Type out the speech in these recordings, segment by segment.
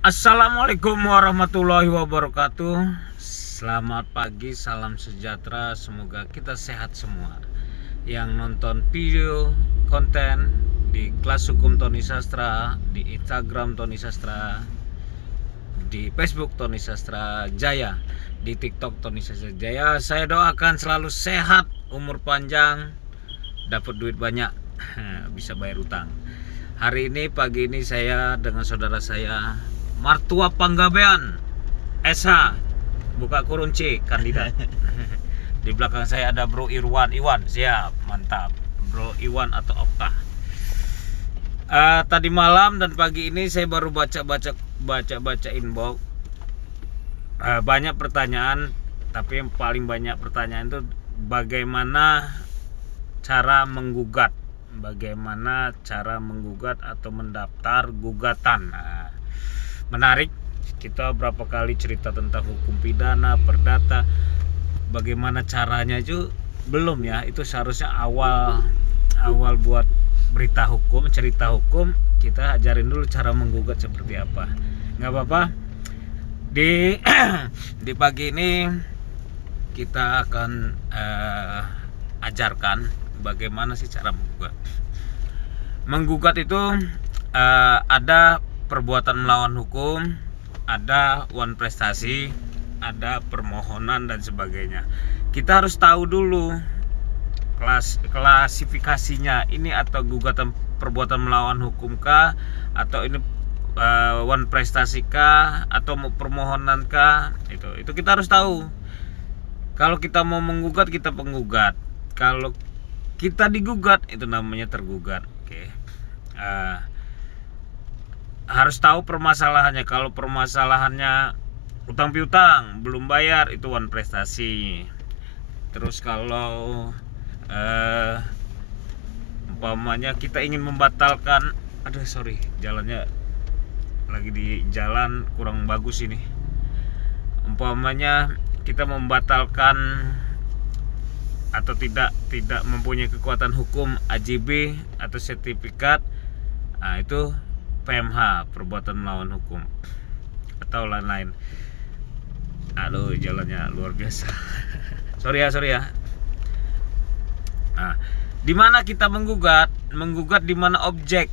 Assalamualaikum warahmatullahi wabarakatuh. Selamat pagi, salam sejahtera. Semoga kita sehat semua. Yang nonton video konten di kelas hukum Tony Sastra, di Instagram Tony Sastra, di Facebook Tony Sastra Jaya, di TikTok Tony Sastra Jaya, saya doakan selalu sehat, umur panjang, dapat duit banyak, bisa bayar utang. Hari ini, pagi ini saya dengan saudara saya Martua Panggabean SH, buka kurung C, kandidat. Di belakang saya ada Bro Iwan, siap, mantap. Bro Iwan atau Okta. Tadi malam dan pagi ini saya baru baca inbox. Banyak pertanyaan, tapi yang paling banyak pertanyaan itu bagaimana cara menggugat, atau mendaftar gugatan. Menarik, kita berapa kali cerita tentang hukum pidana, perdata, bagaimana caranya itu belum ya. Itu seharusnya awal buat cerita hukum, kita ajarin dulu cara menggugat seperti apa. Nggak apa-apa. Di pagi ini kita akan ajarkan bagaimana sih cara menggugat. Menggugat itu ada perbuatan melawan hukum, ada wan prestasi, ada permohonan dan sebagainya. Kita harus tahu dulu klasifikasinya. Ini atau gugatan perbuatan melawan hukum kah, atau ini wan prestasi kah, atau permohonan kah? Itu kita harus tahu. Kalau kita mau menggugat, kita penggugat. Kalau kita digugat, itu namanya tergugat. Oke. Harus tahu permasalahannya. Kalau permasalahannya utang piutang belum bayar, itu wan prestasi. Terus kalau umpamanya kita ingin membatalkan, jalannya lagi di jalan kurang bagus ini. Umpamanya kita membatalkan atau tidak mempunyai kekuatan hukum AJB atau sertifikat, itu PMH, perbuatan melawan hukum atau lain-lain. Aduh, jalannya luar biasa. sorry ya. Nah, di mana kita menggugat di mana objek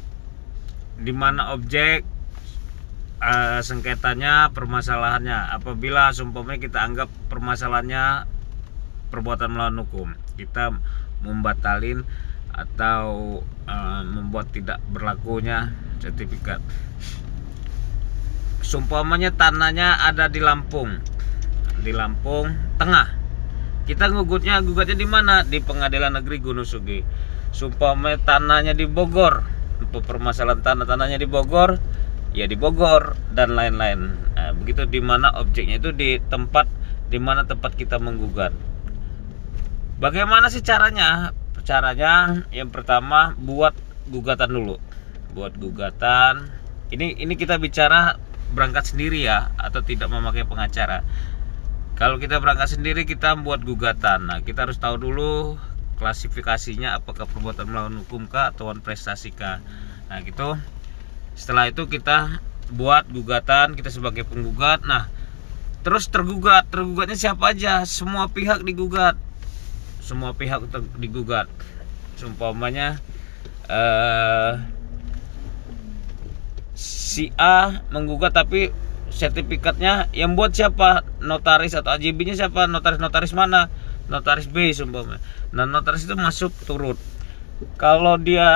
sengketanya, permasalahannya. Apabila sumpahnya kita anggap permasalahannya perbuatan melawan hukum, kita membatalin atau membuat tidak berlakunya sertifikat. Sumpamanya tanahnya ada di Lampung Tengah. Kita gugatnya di mana? Di Pengadilan Negeri Gunung Sugi. Sumpamanya tanahnya di Bogor, untuk permasalahan tanahnya di Bogor, ya di Bogor dan lain-lain. Begitu, di mana objeknya itu di mana tempat kita menggugat. Bagaimana sih caranya? Caranya yang pertama, buat gugatan dulu. Ini kita bicara berangkat sendiri ya, atau tidak memakai pengacara. Kalau kita berangkat sendiri, kita buat gugatan. Nah, kita harus tahu dulu klasifikasinya, apakah perbuatan melawan hukum kah atau wan prestasi kah. Nah gitu. Setelah itu kita buat gugatan, kita sebagai penggugat. Nah, terus tergugatnya siapa aja? Semua pihak digugat. Seumpamanya si A menggugat, tapi sertifikatnya yang buat siapa? Notaris atau AJB-nya siapa? Notaris mana? Notaris B seumpamanya. Nah, notaris itu masuk turut. Kalau dia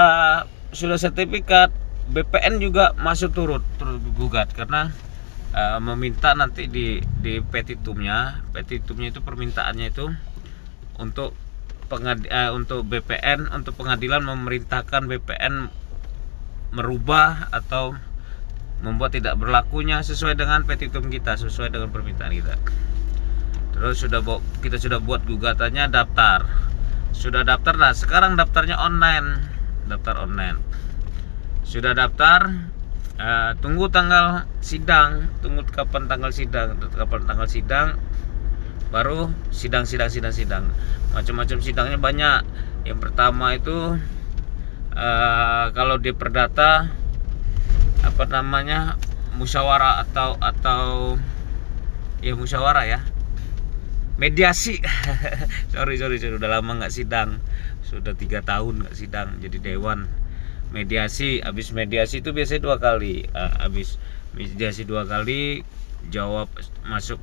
sudah sertifikat, BPN juga masuk turut gugat, karena meminta nanti di petitumnya itu permintaannya itu untuk BPN, untuk pengadilan memerintahkan BPN merubah atau membuat tidak berlakunya sesuai dengan petitum kita, sesuai dengan permintaan kita. Terus kita sudah buat gugatannya, daftar. Sudah daftar. Nah, sekarang daftarnya online. Sudah daftar, tunggu tanggal sidang, kapan tanggal sidang, baru sidang. Macam-macam sidangnya banyak. Yang pertama itu kalau di perdata musyawarah atau ya musyawarah ya, mediasi. sorry udah lama nggak sidang, sudah 3 tahun nggak sidang jadi dewan. Mediasi, habis mediasi itu biasanya 2 kali, habis mediasi 2 kali jawab masuk.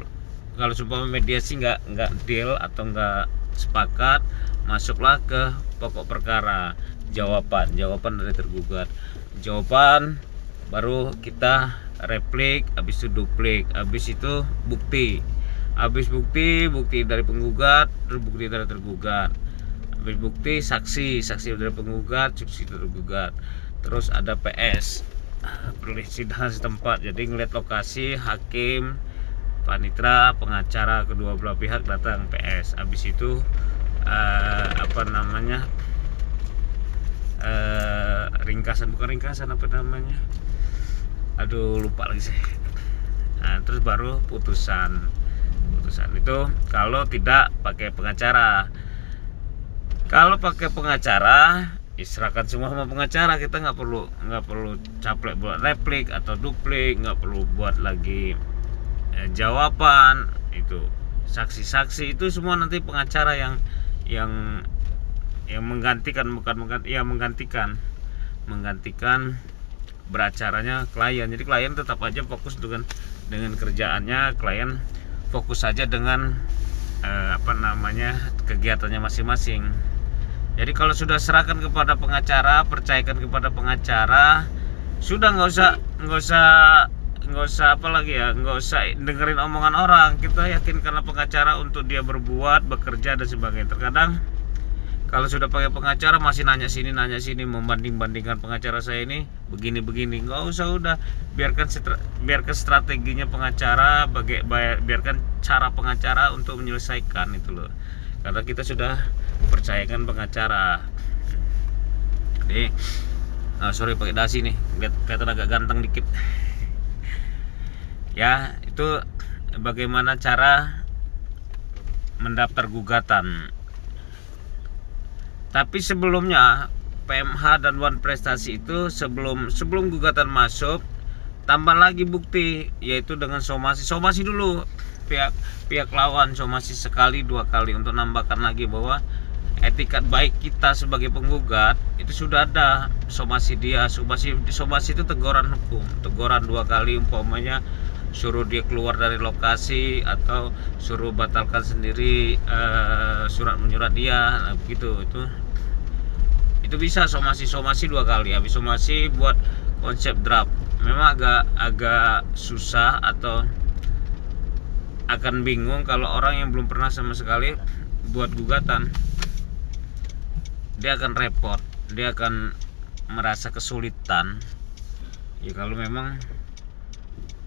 Kalau sumpah mediasi nggak deal atau nggak sepakat, masuklah ke pokok perkara, jawaban dari tergugat, jawaban baru kita replik, habis itu duplik, habis itu bukti, habis bukti dari penggugat, terus bukti dari tergugat, habis bukti saksi dari penggugat, saksi dari tergugat, terus ada PS, persidangan setempat. Jadi ngeliat lokasi, hakim, panitera, pengacara, kedua belah pihak datang PS. Habis itu ringkasan apa namanya, aduh lupa lagi sih. Nah, terus baru putusan itu kalau tidak pakai pengacara. Kalau pakai pengacara, serahkan semua sama pengacara. Kita nggak perlu caplek buat replik atau duplik, nggak perlu buat lagi jawaban. Itu saksi itu semua nanti pengacara yang menggantikan, menggantikan beracaranya klien. Jadi klien tetap aja fokus dengan kerjaannya, klien fokus saja dengan kegiatannya masing-masing. Jadi kalau sudah serahkan kepada pengacara, percayakan kepada pengacara, sudah nggak usah dengerin omongan orang. Kita yakinkanlah pengacara untuk dia berbuat, bekerja dan sebagainya. Terkadang kalau sudah pakai pengacara masih nanya sini membanding-bandingkan pengacara saya ini begini, nggak usah, udah biarkan strateginya pengacara, biarkan cara pengacara untuk menyelesaikan itu loh. Karena kita sudah percayakan pengacara. Jadi sorry pakai dasi nih, kelihatan agak ganteng dikit. Ya, itu bagaimana cara mendaftar gugatan. Tapi sebelumnya PMH dan Wan Prestasi itu sebelum gugatan masuk, tambah lagi bukti, yaitu dengan somasi dulu. Pihak lawan somasi 1 2 kali untuk nambahkan lagi bahwa etikat baik kita sebagai penggugat itu sudah ada. Somasi itu teguran hukum, teguran 2 kali, umpamanya suruh dia keluar dari lokasi atau suruh batalkan sendiri surat menyurat dia, nah, begitu. Itu bisa somasi 2 kali. Habis somasi buat konsep draft. Memang agak susah atau akan bingung kalau orang yang belum pernah sama sekali buat gugatan. Dia akan repot, dia akan merasa kesulitan ya kalau memang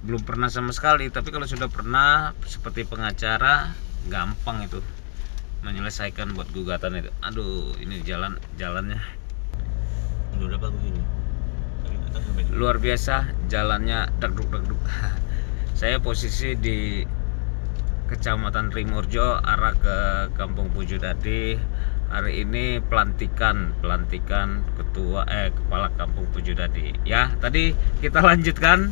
belum pernah sama sekali. Tapi kalau sudah pernah seperti pengacara, gampang itu menyelesaikan buat gugatan itu. Aduh, ini jalannya udah bagus ini, luar biasa, jalannya dagduk. Saya posisi di Kecamatan Trimurjo, arah ke Kampung Pujudadi. Hari ini pelantikan kepala Kampung Pujudadi. Ya, tadi kita lanjutkan.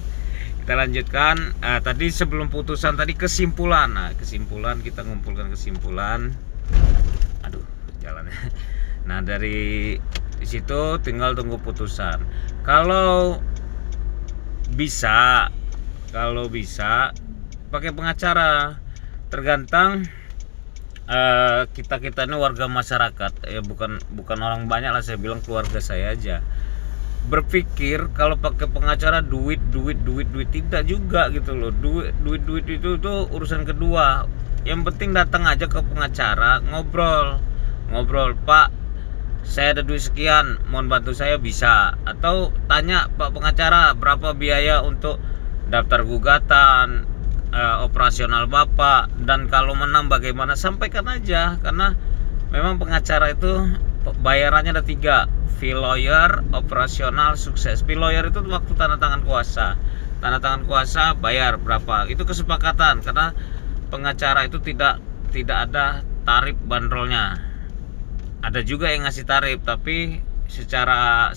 Tadi sebelum putusan tadi kesimpulan. Nah, kita ngumpulkan kesimpulan. Aduh, jalannya. Nah, dari situ tinggal tunggu putusan. Kalau bisa pakai pengacara. Tergantung kita ini warga masyarakat ya, bukan orang banyak lah, saya bilang keluarga saya aja berpikir kalau pakai pengacara duit tidak juga gitu loh. Duit itu urusan kedua. Yang penting datang aja ke pengacara, ngobrol, Pak, saya ada duit sekian, mohon bantu saya, bisa. Atau tanya Pak pengacara berapa biaya untuk daftar gugatan, operasional Bapak, dan kalau menang bagaimana, sampaikan aja. Karena memang pengacara itu bayarannya ada 3, fee lawyer, operasional, sukses. Fee lawyer itu waktu tanda tangan kuasa bayar berapa, itu kesepakatan. Karena pengacara itu tidak ada tarif bandrolnya. Ada juga yang ngasih tarif, tapi secara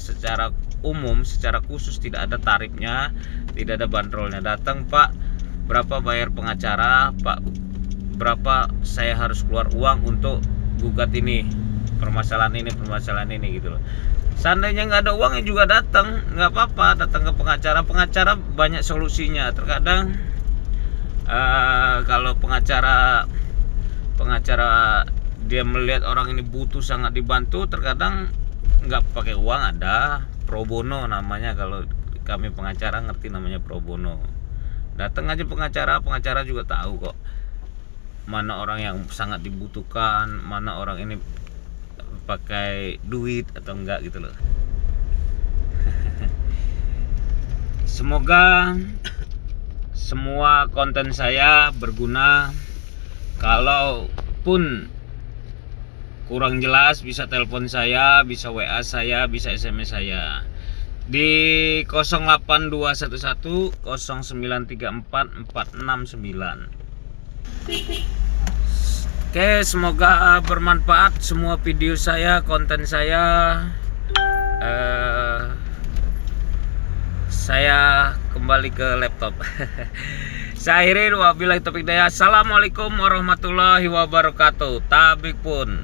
umum, secara khusus tidak ada tarifnya. tidak ada bandrolnya. Datang, Pak, berapa bayar pengacara, Pak, berapa saya harus keluar uang untuk gugat ini, permasalahan ini gitu loh. Seandainya nggak ada uangnya juga datang, nggak apa-apa, datang ke pengacara banyak solusinya. Terkadang kalau pengacara dia melihat orang ini butuh, sangat dibantu, terkadang nggak pakai uang, ada pro bono namanya. Kalau kami pengacara ngerti namanya pro bono. Datang aja pengacara juga tahu kok mana orang yang sangat dibutuhkan, mana orang ini pakai duit atau enggak gitu loh. Semoga semua konten saya berguna. Kalaupun kurang jelas bisa telepon saya, bisa WA saya, bisa SMS saya di 08211 0934 469. Oke, semoga bermanfaat semua video saya, konten saya. Saya kembali ke laptop. Saya akhiri, wabillahi taufiq hidayah. Assalamualaikum warahmatullahi wabarakatuh. Tabik pun.